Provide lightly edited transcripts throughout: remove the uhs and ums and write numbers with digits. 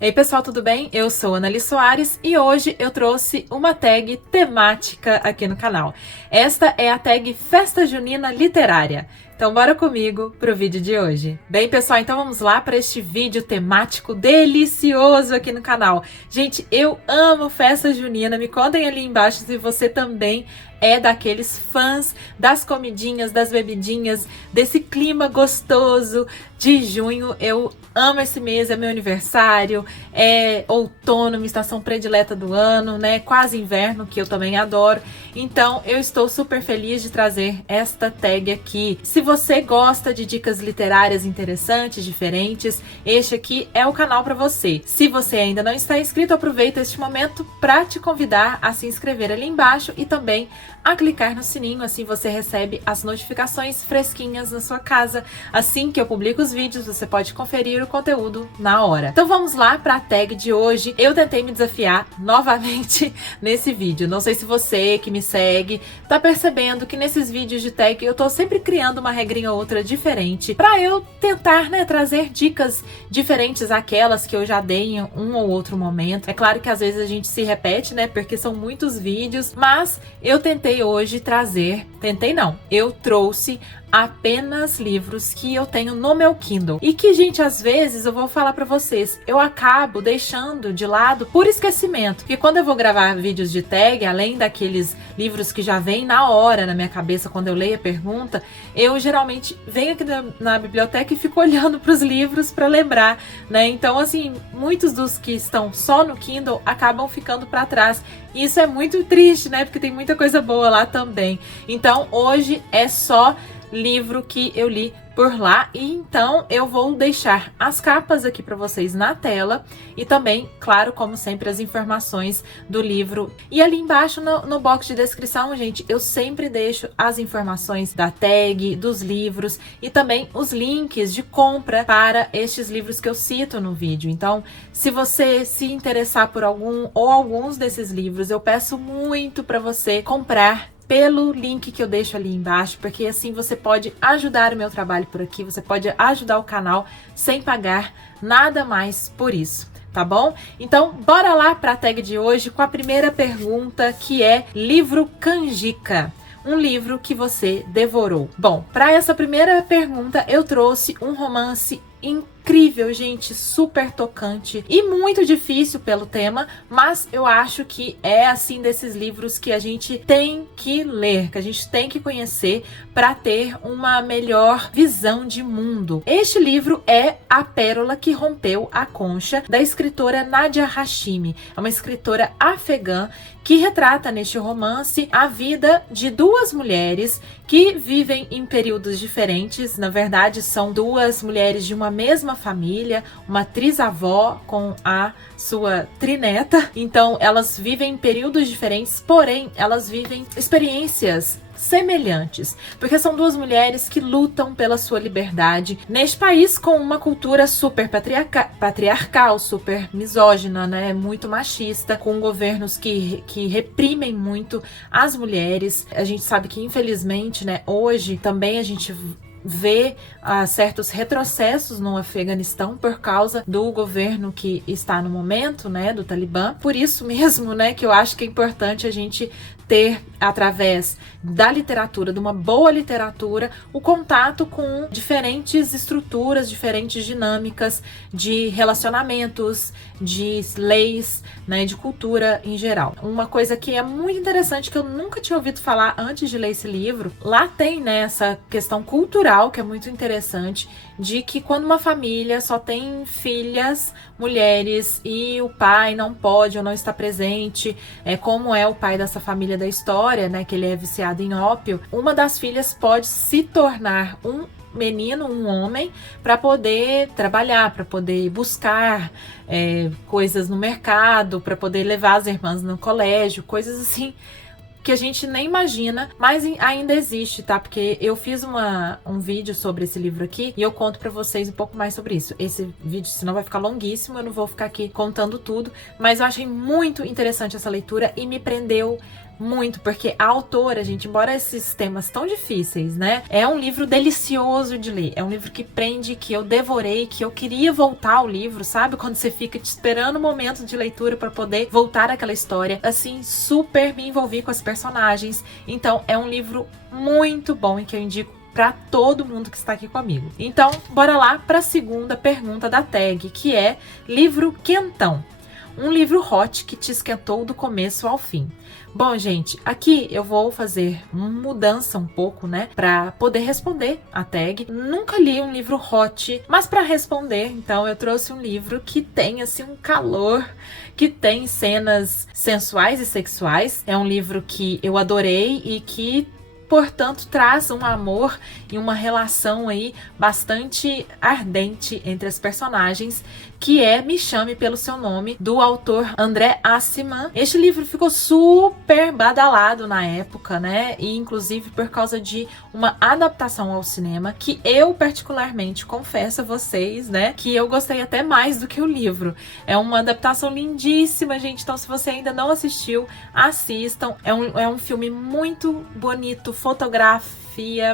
Ei pessoal, tudo bem? Eu sou Anali Soares e hoje eu trouxe uma tag temática aqui no canal. Esta é a tag Festa Junina Literária. Então bora comigo pro vídeo de hoje. Bem pessoal, então vamos lá para este vídeo temático delicioso aqui no canal. Gente, eu amo festa junina, me contem ali embaixo se você também é daqueles fãs das comidinhas, das bebidinhas, desse clima gostoso de junho. Eu amo esse mês, é meu aniversário, é outono, minha estação predileta do ano, né? Quase inverno, que eu também adoro. Então, eu estou super feliz de trazer esta tag aqui. Se você gosta de dicas literárias interessantes, diferentes, este aqui é o canal para você. Se você ainda não está inscrito, aproveita este momento para te convidar a se inscrever ali embaixo e também a clicar no sininho, assim você recebe as notificações fresquinhas na sua casa. Assim que eu publico os vídeos, você pode conferir o conteúdo na hora. Então vamos lá para a tag de hoje. Eu tentei me desafiar novamente nesse vídeo. Não sei se você que me segue tá percebendo que nesses vídeos de tag eu tô sempre criando uma regrinha ou outra diferente para eu tentar, né, trazer dicas diferentes àquelas que eu já dei em um ou outro momento. É claro que às vezes a gente se repete, né, porque são muitos vídeos, mas eu tentei hoje trazer, eu trouxe apenas livros que eu tenho no meu Kindle e que, gente, às vezes eu vou falar pra vocês, eu acabo deixando de lado por esquecimento, porque quando eu vou gravar vídeos de tag, além daqueles livros que já vêm na hora na minha cabeça quando eu leio a pergunta, eu geralmente venho aqui na biblioteca e fico olhando pros livros pra lembrar, né? Então, assim, muitos dos que estão só no Kindle acabam ficando pra trás. E isso é muito triste, né? Porque tem muita coisa boa lá também. Então, hoje é só livro que eu li por lá, e então eu vou deixar as capas aqui para vocês na tela e também, claro, como sempre, as informações do livro. E ali embaixo no box de descrição, gente, eu sempre deixo as informações da tag, dos livros e também os links de compra para estes livros que eu cito no vídeo. Então, se você se interessar por algum ou alguns desses livros, eu peço muito para você comprar pelo link que eu deixo ali embaixo, porque assim você pode ajudar o meu trabalho por aqui, você pode ajudar o canal sem pagar nada mais por isso, tá bom? Então, bora lá para a tag de hoje com a primeira pergunta, que é livro canjica. Um livro que você devorou. Bom, para essa primeira pergunta, eu trouxe um romance incrível, gente, super tocante e muito difícil pelo tema, mas eu acho que é assim desses livros que a gente tem que ler, que a gente tem que conhecer para ter uma melhor visão de mundo. Este livro é A Pérola que Rompeu a Concha, da escritora Nadia Hashimi. É uma escritora afegã que retrata neste romance a vida de duas mulheres que vivem em períodos diferentes. Na verdade, são duas mulheres de uma mesma família, uma trisavó com a sua trineta. Então, elas vivem em períodos diferentes, porém, elas vivem experiências semelhantes, porque são duas mulheres que lutam pela sua liberdade neste país com uma cultura super patriarcal, super misógina, né, muito machista, com governos que reprimem muito as mulheres. A gente sabe que, infelizmente, né, hoje também a gente vê certos retrocessos no Afeganistão por causa do governo que está no momento, né, do Talibã. Por isso mesmo, né, que eu acho que é importante a gente ter, através da literatura, de uma boa literatura, o contato com diferentes estruturas, diferentes dinâmicas de relacionamentos, de leis, né, de cultura em geral. Uma coisa que é muito interessante, que eu nunca tinha ouvido falar antes de ler esse livro, lá tem, né, essa questão cultural que é muito interessante, de que quando uma família só tem filhas, mulheres, e o pai não pode ou não está presente, como é o pai dessa família da história, né, que ele é viciado em ópio, uma das filhas pode se tornar um menino, um homem, para poder trabalhar, para poder buscar coisas no mercado, para poder levar as irmãs no colégio, coisas assim que a gente nem imagina, mas ainda existe, tá? Porque eu fiz um vídeo sobre esse livro aqui e eu conto pra vocês um pouco mais sobre isso. Esse vídeo, senão vai ficar longuíssimo, eu não vou ficar aqui contando tudo, mas eu achei muito interessante essa leitura e me prendeu muito, porque a autora, gente, embora esses temas tão difíceis, né, é um livro delicioso de ler, é um livro que prende, que eu devorei, que eu queria voltar ao livro, sabe? Quando você fica te esperando o momento de leitura para poder voltar àquela história, assim, super me envolvi com as personagens. Então, é um livro muito bom e que eu indico para todo mundo que está aqui comigo. Então, bora lá para a segunda pergunta da tag, que é livro quentão. Um livro hot que te esquentou do começo ao fim. Bom, gente, aqui eu vou fazer uma mudança um pouco, né, para poder responder a tag. Nunca li um livro hot, mas para responder, então eu trouxe um livro que tem assim um calor, que tem cenas sensuais e sexuais. É um livro que eu adorei e que, portanto, traz um amor e uma relação aí bastante ardente entre as personagens, que é Me Chame Pelo Seu Nome, do autor André Aciman. Este livro ficou super badalado na época, né? E inclusive por causa de uma adaptação ao cinema, que eu particularmente confesso a vocês, né, que eu gostei até mais do que o livro. É uma adaptação lindíssima, gente. Então, se você ainda não assistiu, assistam. É um filme muito bonito, fotografia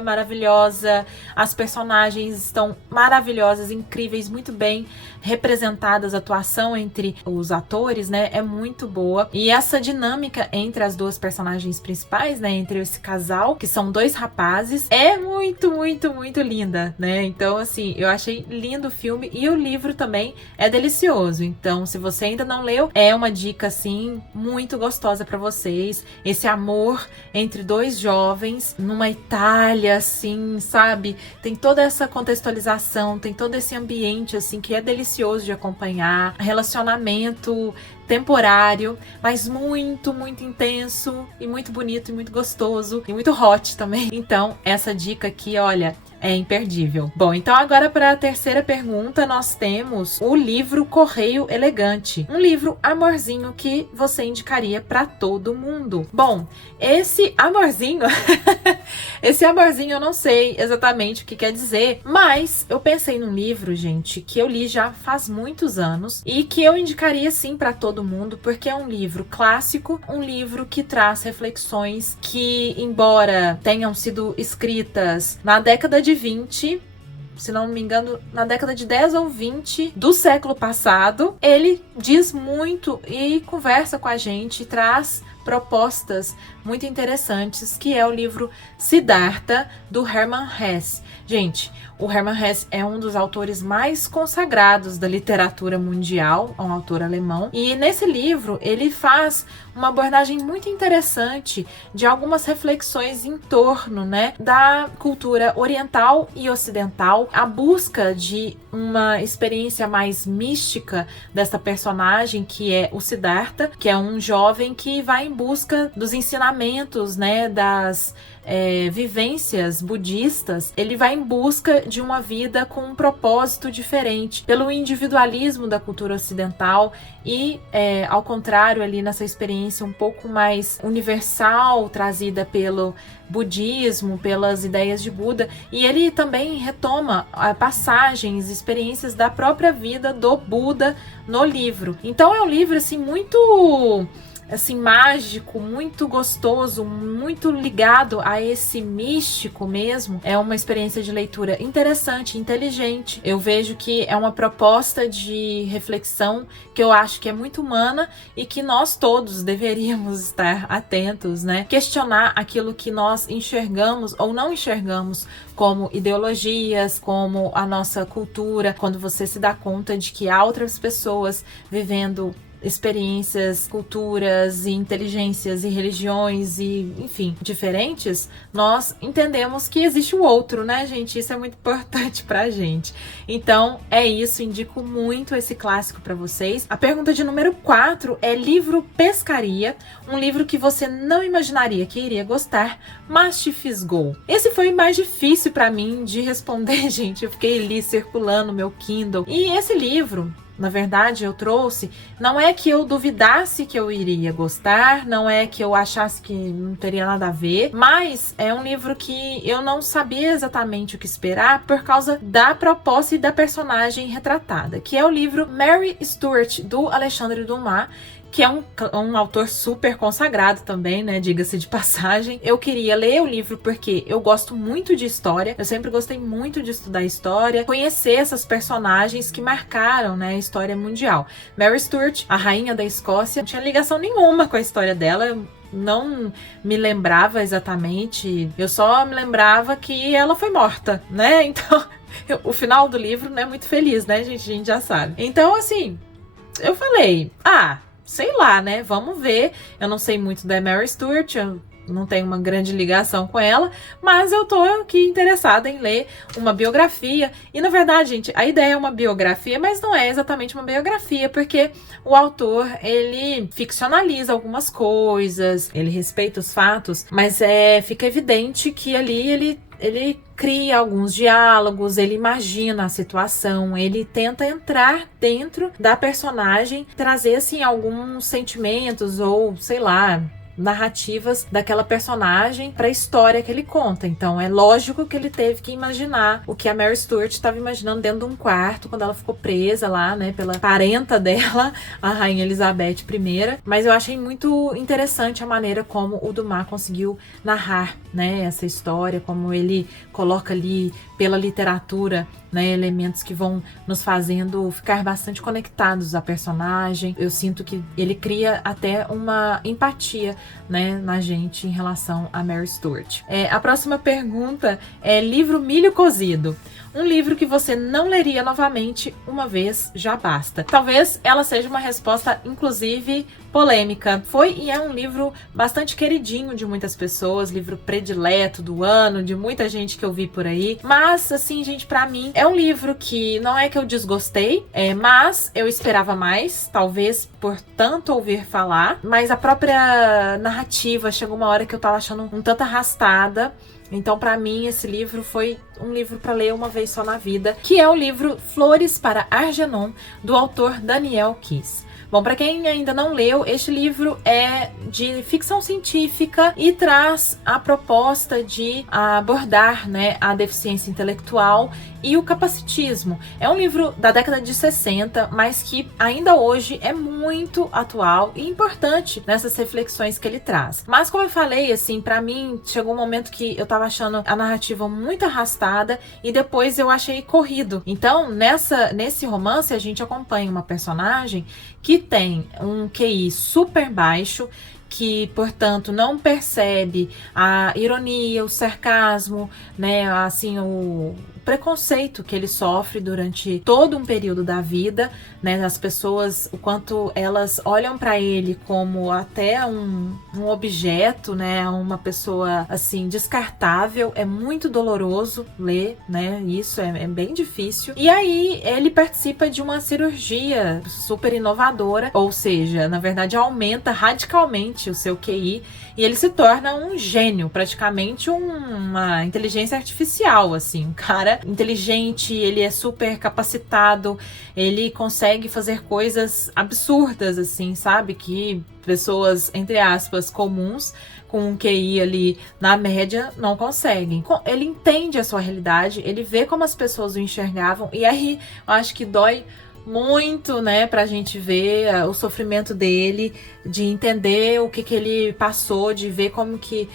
maravilhosa, as personagens estão maravilhosas, incríveis, muito bem representadas, a atuação entre os atores, né, é muito boa. E essa dinâmica entre as duas personagens principais, né, entre esse casal, que são dois rapazes, é muito, muito, muito linda, né? Então, assim, eu achei lindo o filme e o livro também é delicioso. Então, se você ainda não leu, é uma dica, assim, muito gostosa para vocês. Esse amor entre dois jovens numa Itália, assim, sabe? Tem toda essa contextualização, tem todo esse ambiente, assim, que é delicioso de acompanhar. Relacionamento temporário, mas muito, muito intenso e muito bonito e muito gostoso e muito hot também. Então, essa dica aqui, olha, é imperdível. Bom, então agora para a terceira pergunta, nós temos o livro Correio Elegante. Um livro amorzinho que você indicaria para todo mundo. Bom, esse amorzinho, esse amorzinho eu não sei exatamente o que quer dizer, mas eu pensei num livro, gente, que eu li já faz muitos anos e que eu indicaria sim para todo mundo, porque é um livro clássico, um livro que traz reflexões que, embora tenham sido escritas na década de 20, se não me engano, na década de 10 ou 20 do século passado, ele diz muito e conversa com a gente, traz propostas muito interessantes, que é o livro Siddhartha, do Hermann Hesse. Gente, o Hermann Hesse é um dos autores mais consagrados da literatura mundial, um autor alemão, e nesse livro ele faz uma abordagem muito interessante de algumas reflexões em torno, né, da cultura oriental e ocidental, a busca de uma experiência mais mística dessa personagem, que é o Siddhartha, que é um jovem que vai em busca dos ensinamentos, né, das vivências budistas. Ele vai em busca de uma vida com um propósito diferente, pelo individualismo da cultura ocidental e, ao contrário, ali nessa experiência um pouco mais universal, trazida pelo budismo, pelas ideias de Buda. E ele também retoma passagens, experiências da própria vida do Buda no livro. Então é um livro assim muito assim mágico, muito gostoso, muito ligado a esse místico mesmo. É uma experiência de leitura interessante, inteligente. Eu vejo que é uma proposta de reflexão que eu acho que é muito humana e que nós todos deveríamos estar atentos, né? Questionar aquilo que nós enxergamos ou não enxergamos como ideologias, como a nossa cultura, quando você se dá conta de que há outras pessoas vivendo experiências, culturas e inteligências e religiões e, enfim, diferentes, nós entendemos que existe o outro, né, gente? Isso é muito importante pra gente. Então, é isso, indico muito esse clássico pra vocês. A pergunta de número 4 é livro Pescaria, um livro que você não imaginaria que iria gostar, mas te fisgou. Esse foi o mais difícil pra mim de responder, gente. Eu fiquei ali circulando meu Kindle. E esse livro, na verdade, eu trouxe, não é que eu duvidasse que eu iria gostar, não é que eu achasse que não teria nada a ver, mas é um livro que eu não sabia exatamente o que esperar por causa da proposta e da personagem retratada, que é o livro Mary Stuart, do Alexandre Dumas, que é um autor super consagrado também, né, diga-se de passagem. Eu queria ler o livro porque eu gosto muito de história, eu sempre gostei muito de estudar história, conhecer essas personagens que marcaram, né, a história mundial. Mary Stuart, a rainha da Escócia, não tinha ligação nenhuma com a história dela, não me lembrava exatamente, eu só me lembrava que ela foi morta, né? Então, o final do livro não é muito feliz, né, gente? A gente já sabe. Então, assim, eu falei, sei lá, né? Vamos ver. Eu não sei muito da Mary Stuart, eu não tenho uma grande ligação com ela, mas eu tô aqui interessada em ler uma biografia. E na verdade, gente, a ideia é uma biografia, mas não é exatamente uma biografia, porque o autor, ele ficcionaliza algumas coisas, ele respeita os fatos, mas fica evidente que ali ele cria alguns diálogos, ele imagina a situação, ele tenta entrar dentro da personagem, trazer assim alguns sentimentos ou, sei lá, narrativas daquela personagem para a história que ele conta. Então é lógico que ele teve que imaginar o que a Mary Stuart estava imaginando dentro de um quarto quando ela ficou presa lá, né, pela parenta dela, a rainha Elizabeth I. Mas eu achei muito interessante a maneira como o Dumas conseguiu narrar, né, essa história, como ele coloca ali pela literatura, né, elementos que vão nos fazendo ficar bastante conectados à personagem. Eu sinto que ele cria até uma empatia, né, na gente em relação a Mary Stuart. A próxima pergunta é livro Milho Cozido. Um livro que você não leria novamente, uma vez já basta. Talvez ela seja uma resposta, inclusive, polêmica. Foi e é um livro bastante queridinho de muitas pessoas, livro predileto do ano, de muita gente que eu vi por aí. Mas, assim, gente, pra mim, é um livro que não é que eu desgostei, mas eu esperava mais, talvez por tanto ouvir falar, mas a própria narrativa chegou uma hora que eu tava achando um tanto arrastada. Então, para mim, esse livro foi um livro para ler uma vez só na vida, que é o livro Flores para Argenon, do autor Daniel Keyes. Bom, para quem ainda não leu, este livro é de ficção científica e traz a proposta de abordar, né, a deficiência intelectual e o capacitismo. É um livro da década de 60, mas que ainda hoje é muito atual e importante nessas reflexões que ele traz. Mas como eu falei, assim, para mim chegou um momento que eu tava achando a narrativa muito arrastada e depois eu achei corrido. Então, nesse romance a gente acompanha uma personagem que tem um QI super baixo, que, portanto, não percebe a ironia, o sarcasmo, né, assim, o preconceito que ele sofre durante todo um período da vida, né, as pessoas, o quanto elas olham para ele como até um objeto, né, uma pessoa, assim, descartável. É muito doloroso ler, né, isso é bem difícil. E aí ele participa de uma cirurgia super inovadora, ou seja, na verdade aumenta radicalmente o seu QI e ele se torna um gênio, praticamente uma inteligência artificial, assim, um cara inteligente, ele é super capacitado, ele consegue fazer coisas absurdas, assim, sabe, que pessoas, entre aspas, comuns, com um QI ali na média, não conseguem. Ele entende a sua realidade, ele vê como as pessoas o enxergavam, e aí eu acho que dói muito, né, pra gente ver o sofrimento dele, de entender o que ele passou, de ver como que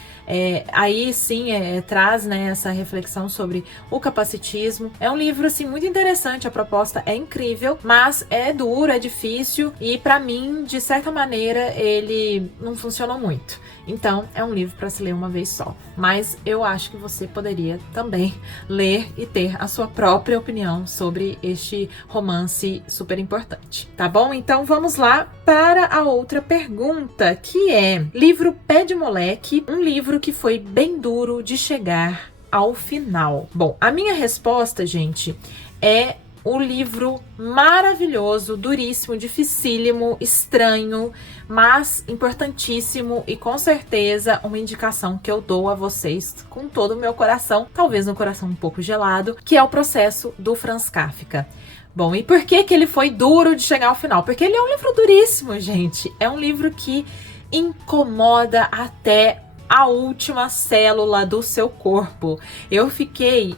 aí sim traz, né, essa reflexão sobre o capacitismo. É um livro, assim, muito interessante, a proposta é incrível, mas é duro, é difícil e pra mim, de certa maneira, ele não funcionou muito. Então, é um livro para se ler uma vez só. Mas eu acho que você poderia também ler e ter a sua própria opinião sobre este romance super importante, tá bom? Então, vamos lá para a outra pergunta, que é livro Pé de Moleque, um livro que foi bem duro de chegar ao final. Bom, a minha resposta, gente, é o livro maravilhoso, duríssimo, dificílimo, estranho, mas importantíssimo e com certeza uma indicação que eu dou a vocês com todo o meu coração, talvez um coração um pouco gelado, que é O Processo, do Franz Kafka. Bom, e por que ele foi duro de chegar ao final? Porque ele é um livro duríssimo, gente. É um livro que incomoda até a última célula do seu corpo. Eu fiquei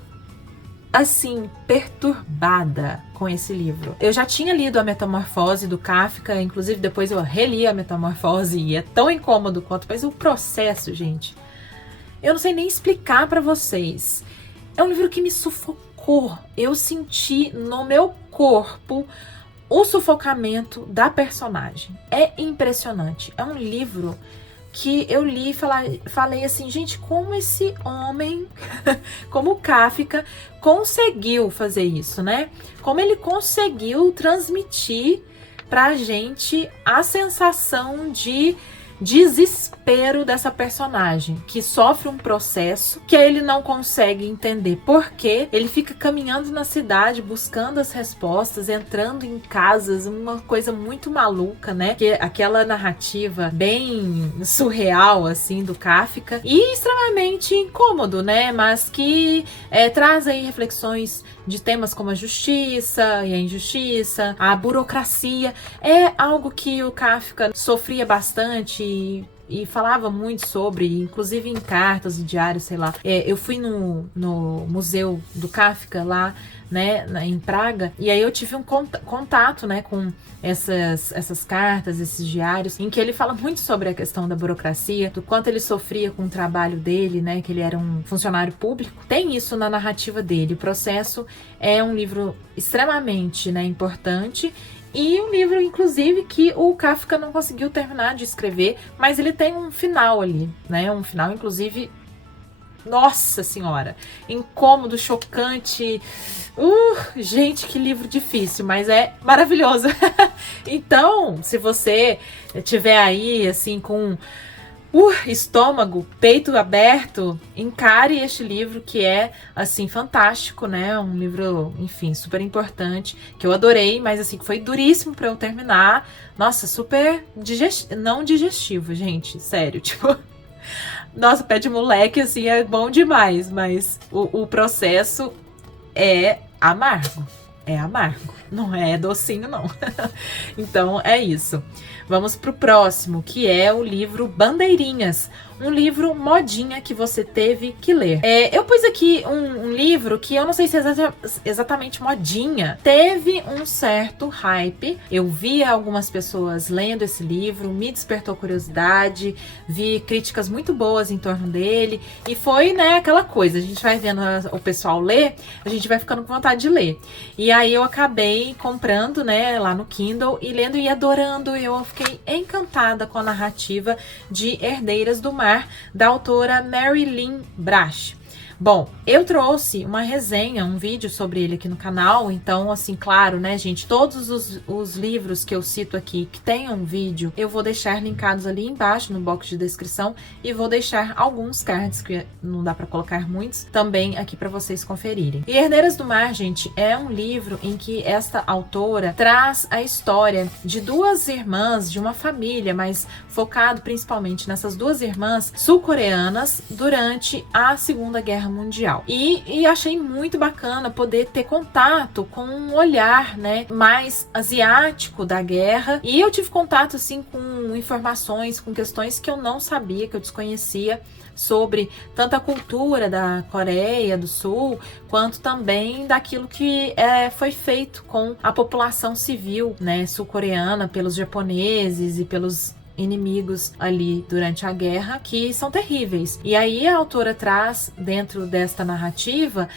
assim, perturbada com esse livro. Eu já tinha lido A Metamorfose do Kafka, inclusive depois eu reli A Metamorfose e é tão incômodo quanto, mas o processo, gente, eu não sei nem explicar pra vocês. É um livro que me sufocou. Eu senti no meu corpo o sufocamento da personagem. É impressionante. É um livro que eu li e falei assim, gente, como esse homem, como o Kafka, conseguiu fazer isso, né? Como ele conseguiu transmitir pra gente a sensação de desespero dessa personagem, que sofre um processo que ele não consegue entender por quê. Ele fica caminhando na cidade, buscando as respostas, entrando em casas, uma coisa muito maluca, né? Que aquela narrativa bem surreal, assim, do Kafka, e extremamente incômodo, né? Mas que traz aí reflexões de temas como a justiça e a injustiça, a burocracia. É algo que o Kafka sofria bastante e falava muito sobre, inclusive em cartas e diários, sei lá. Eu fui no museu do Kafka lá, né, em Praga, e aí eu tive um contato, né, com essas cartas, esses diários, em que ele fala muito sobre a questão da burocracia, do quanto ele sofria com o trabalho dele, né, que ele era um funcionário público. Tem isso na narrativa dele. O Processo é um livro extremamente, né, importante, e um livro, inclusive, que o Kafka não conseguiu terminar de escrever, mas ele tem um final ali, né? Um final, inclusive, nossa senhora, incômodo, chocante. Gente, que livro difícil, mas é maravilhoso. Então, se você tiver aí, assim, com estômago, peito aberto, encare este livro que é, assim, fantástico, né? Um livro, enfim, super importante, que eu adorei, mas, assim, foi duríssimo pra eu terminar. Nossa, super não digestivo, gente, sério, tipo... Nossa, pé de moleque, assim, é bom demais, mas o processo é amargo. É amargo, não é docinho, não. Então, é isso. Vamos pro próximo, que é o livro Bandeirinhas, um livro modinha que você teve que ler. Eu pus aqui um livro que eu não sei se é exatamente modinha. Teve um certo hype. Eu vi algumas pessoas lendo esse livro, me despertou curiosidade, vi críticas muito boas em torno dele, e foi, né, aquela coisa, a gente vai vendo o pessoal ler, a gente vai ficando com vontade de ler. E aí eu acabei comprando, né, lá no Kindle e lendo e adorando. Eu fiquei encantada com a narrativa de Herdeiras do Mar, da autora Mary Lynn Brash. Bom, eu trouxe uma resenha, um vídeo sobre ele aqui no canal, então, assim, claro, né, gente, todos os livros que eu cito aqui que tenham um vídeo, eu vou deixar linkados ali embaixo no box de descrição e vou deixar alguns cards, que não dá pra colocar muitos, também aqui pra vocês conferirem. E Herdeiras do Mar, gente, é um livro em que esta autora traz a história de duas irmãs de uma família, mas focado principalmente nessas duas irmãs sul-coreanas durante a Segunda Guerra Mundial. E achei muito bacana poder ter contato com um olhar, né, mais asiático da guerra. E eu tive contato, assim, com informações, com questões que eu não sabia, que eu desconhecia, sobre tanto a cultura da Coreia do Sul, quanto também daquilo que foi feito com a população civil, né, sul-coreana, pelos japoneses e pelos inimigos ali durante a guerra, que são terríveis. E aí a autora traz dentro desta narrativa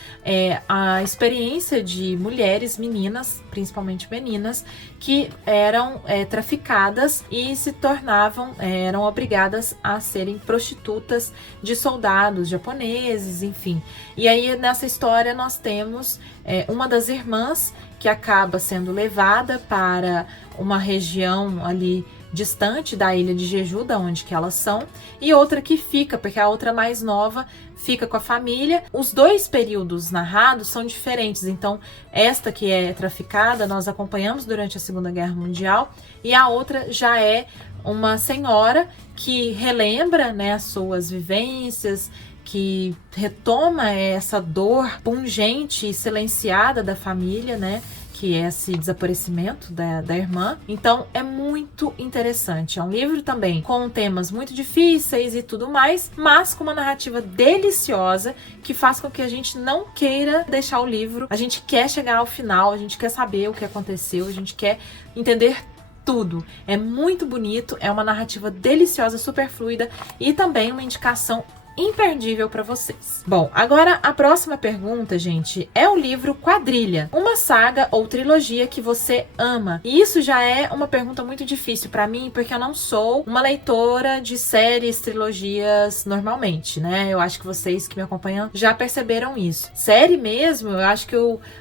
a experiência de mulheres, meninas, principalmente meninas, que eram traficadas e se tornavam, eram obrigadas a serem prostitutas de soldados japoneses, enfim. E aí nessa história nós temos uma das irmãs que acaba sendo levada para uma região ali distante da ilha de Jeju, da onde que elas são, e outra que fica, porque a outra mais nova fica com a família. Os dois períodos narrados são diferentes, então esta que é traficada nós acompanhamos durante a Segunda Guerra Mundial, e a outra já é uma senhora que relembra, né, as suas vivências, que retoma essa dor pungente e silenciada da família, né, que é esse desaparecimento da irmã. Então é muito muito interessante. É um livro também com temas muito difíceis e tudo mais, mas com uma narrativa deliciosa que faz com que a gente não queira deixar o livro. A gente quer chegar ao final, a gente quer saber o que aconteceu, a gente quer entender tudo. É muito bonito, é uma narrativa deliciosa, super fluida e também uma indicação imperdível para vocês. Bom, agora a próxima pergunta, gente, é o livro Quadrilha, uma saga ou trilogia que você ama. E isso já é uma pergunta muito difícil para mim, porque eu não sou uma leitora de séries, trilogias normalmente, né? Eu acho que vocês que me acompanham já perceberam isso. Série mesmo, eu acho que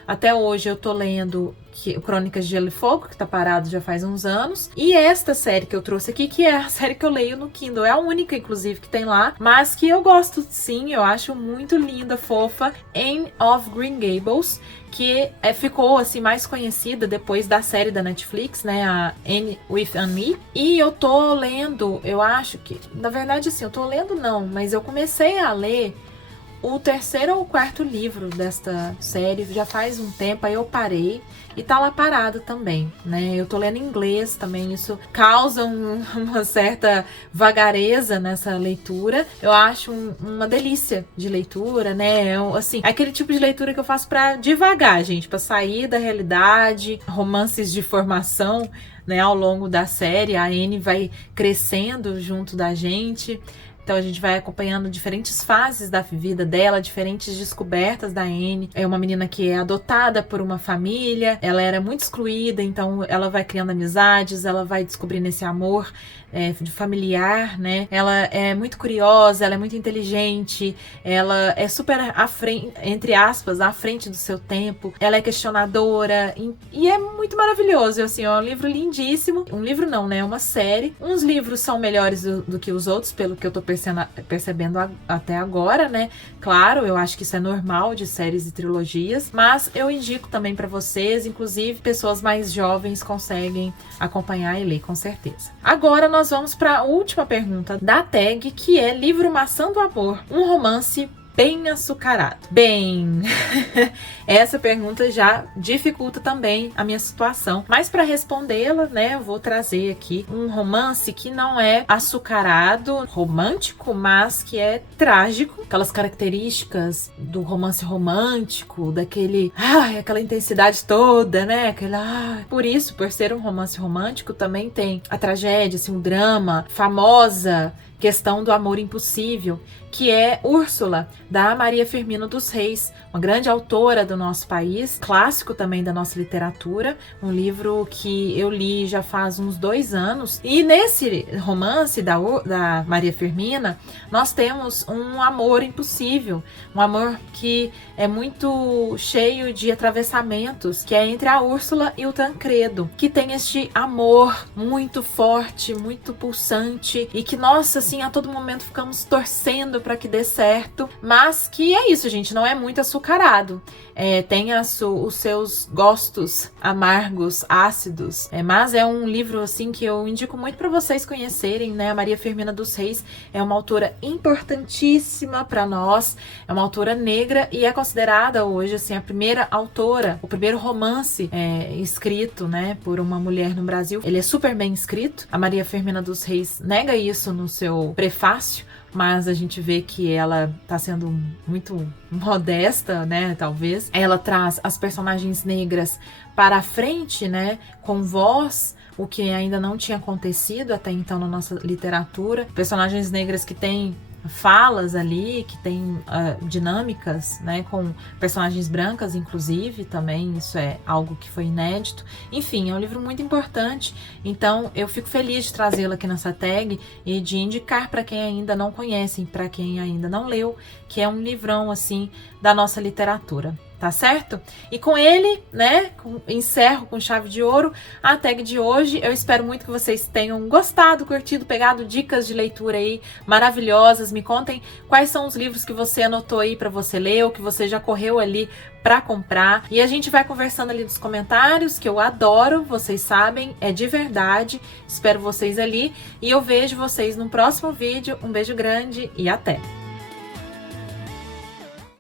até hoje eu tô lendo Crônicas de Gelo e Fogo, que tá parado já faz uns anos. E esta série que eu trouxe aqui, que é a série que eu leio no Kindle, é a única, inclusive, que tem lá, mas que eu gosto sim, eu acho muito linda, fofa, Anne of Green Gables, que ficou assim mais conhecida depois da série da Netflix, né, a Anne with an E. E eu tô lendo, eu acho que, na verdade assim, eu tô lendo não, mas eu comecei a ler o terceiro ou quarto livro desta série, já faz um tempo, aí eu parei e tá lá parado também, né? Eu tô lendo em inglês também, isso causa uma certa vagareza nessa leitura. Eu acho uma delícia de leitura, né? Assim, é aquele tipo de leitura que eu faço pra devagar, gente, pra sair da realidade, romances de formação, né? Ao longo da série, a Anne vai crescendo junto da gente. Então a gente vai acompanhando diferentes fases da vida dela, diferentes descobertas da Anne. É uma menina que é adotada por uma família, ela era muito excluída, então ela vai criando amizades, ela vai descobrindo esse amor de familiar, né? Ela é muito curiosa, ela é muito inteligente, ela é super à frente, entre aspas, à frente do seu tempo, ela é questionadora e é muito maravilhoso, assim, é um livro lindíssimo. Um livro não, né? É uma série. Uns livros são melhores do que os outros, pelo que eu tô percebendo até agora, né? Claro, eu acho que isso é normal de séries e trilogias, mas eu indico também para vocês, inclusive pessoas mais jovens conseguem acompanhar e ler, com certeza. Agora nós vamos para a última pergunta da tag, que é Livro Maçã do Amor, um romance bem açucarado. Bem, essa pergunta já dificulta também a minha situação, mas para respondê-la, né, eu vou trazer aqui um romance que não é açucarado, romântico, mas que é trágico, aquelas características do romance romântico, aquela intensidade toda, né, por isso, por ser um romance romântico, também tem a tragédia, assim, um drama, famosa questão do amor impossível, que é Úrsula, da Maria Firmina dos Reis, uma grande autora do nosso país, clássico também da nossa literatura, um livro que eu li já faz uns 2 anos. E nesse romance da Maria Firmina, nós temos um amor impossível, um amor que é muito cheio de atravessamentos, que é entre a Úrsula e o Tancredo, que tem este amor muito forte, muito pulsante, e que, nossa, assim, a todo momento ficamos torcendo para que dê certo, mas que é isso, gente, não é muito açucarado. Tem os seus gostos amargos, ácidos, mas é um livro, assim, que eu indico muito para vocês conhecerem, né? A Maria Firmina dos Reis é uma autora importantíssima para nós, é uma autora negra e é considerada hoje, assim, a primeira autora, o primeiro romance escrito, né, por uma mulher no Brasil. Ele é super bem escrito. A Maria Firmina dos Reis nega isso no seu prefácio, mas a gente vê que ela tá sendo muito modesta, né, talvez. Ela traz as personagens negras para a frente, né, com voz, o que ainda não tinha acontecido até então na nossa literatura. Personagens negras que têm falas ali, que tem dinâmicas, né, com personagens brancas, inclusive, também, isso é algo que foi inédito. Enfim, é um livro muito importante, então eu fico feliz de trazê-lo aqui nessa tag e de indicar para quem ainda não conhece, para quem ainda não leu, que é um livrão, assim, da nossa literatura. Tá certo? E com ele, né, encerro com chave de ouro a tag de hoje. Eu espero muito que vocês tenham gostado, curtido, pegado dicas de leitura aí maravilhosas. Me contem quais são os livros que você anotou aí para você ler ou que você já correu ali para comprar. E a gente vai conversando ali nos comentários, que eu adoro, vocês sabem, é de verdade. Espero vocês ali e eu vejo vocês no próximo vídeo. Um beijo grande e até!